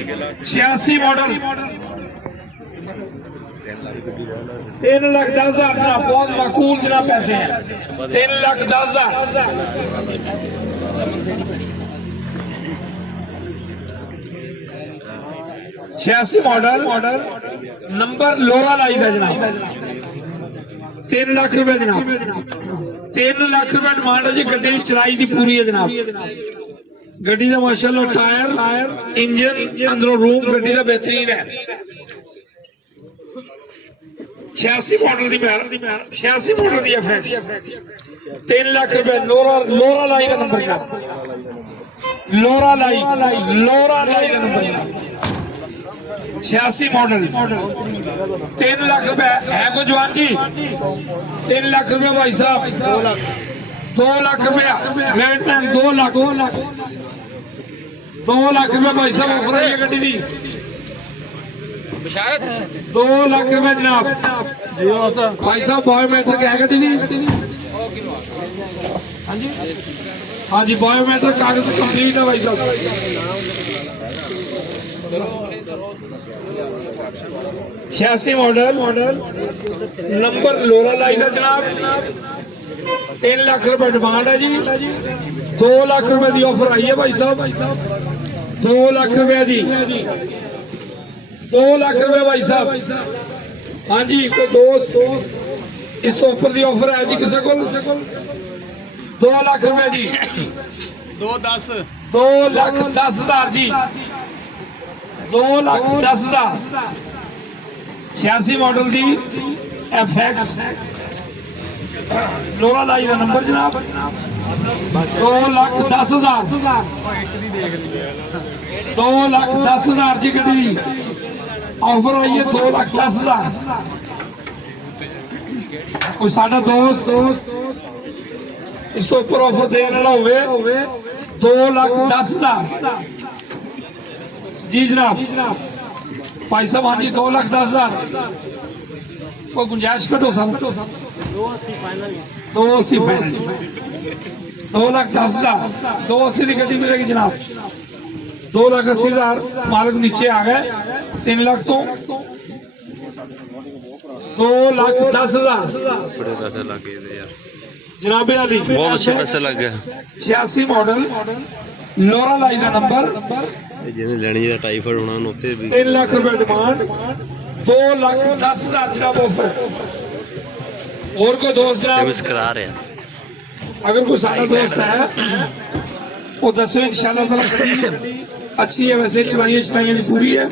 86 model 3,10,000 जनाब, बहुत माकूल जनाब पैसे हैं। 3,10,000 86 मॉडल नंबर लोरा लाई का जनाब। 3 लाख रुपए जनाब, 3 लाख रुपए डिमांड है जी। गड्डी चलाई दी पूरी है जनाब। गड्डी का माशाल्लाह टायर इंजन अंदरों रूम गड्डी का बेहतरीन है। 86 मॉडल की 86 मॉडल की FX 3 लाख रुपए लोरा लाई का नंबर जनाब। लोरा लाई का नंबर जनाब। 86 मॉडल 3 लाख रुपए है को जवान जी। 3 लाख रुपए भाई साहब। 2 लाख रुपया ग्रेट मैन। 2 लाख रुपए भाई साहब ऑफर है गड्डी दी। 2 लाख रुपए जनाब भाई साहब। बायोमेट्रिक है गड्डी दी। हाँ जी बायोमेट्रिक कागज कंप्लीट है भाई साहब। 86 मॉडल नंबर लोरा लाई का जनाब। 3 लाख रुपए डिमांड है जी। 2 लाख रुपए की ऑफर आई है भाई साहब। 2 लाख रुपए जी। 2 लाख रुपए भाई साहब। हाँ जी कोई दोस्त इस ऊपर की ऑफर है जी किसी को। 2 लाख रुपए जी। 2,10,000 जी। 2,10,000 86 मॉडल की FX लोरा लाई का नंबर जनाब। 2,10,000 2,10,000 जी गड्डी ऑफर आई है। 2,10,000 कोई साडा दोस्त इस तो ऊपर ऑफर देने वाला होवे 2,10,000 जी जनाब। भाई साहब हाँ जी 2,10,000 कोई गुंजाइश कटो सब। 280 फाइनल 2,10,000 280 की गड्डी मिलेगी जनाब। 2,80,000 मालिक नीचे आ गए। 3 लाख तो 2,10,000 बड़े पैसे लग गए यार। जनाबे अली बहुत अच्छे पैसे लग गए। 86 मॉडल लोरा लाई का नंबर। ਜਿਹਨੇ ਲੈਣੀ ਹੈ ਟਾਈਫਾਇਡ ਹੋਣਾ ਉਹਨੂੰ ਉੱਥੇ ਵੀ 3 लाख रुपए डिमांड। 2,10,000 जनाब ऑफर। और कोई दोस्त जनाब मिस करा रहे हैं। अगर कोई सारा दोस्त है वो दसो इंशाल्लाह ताला। अच्छी है वैसे चलाइए की पूरी है।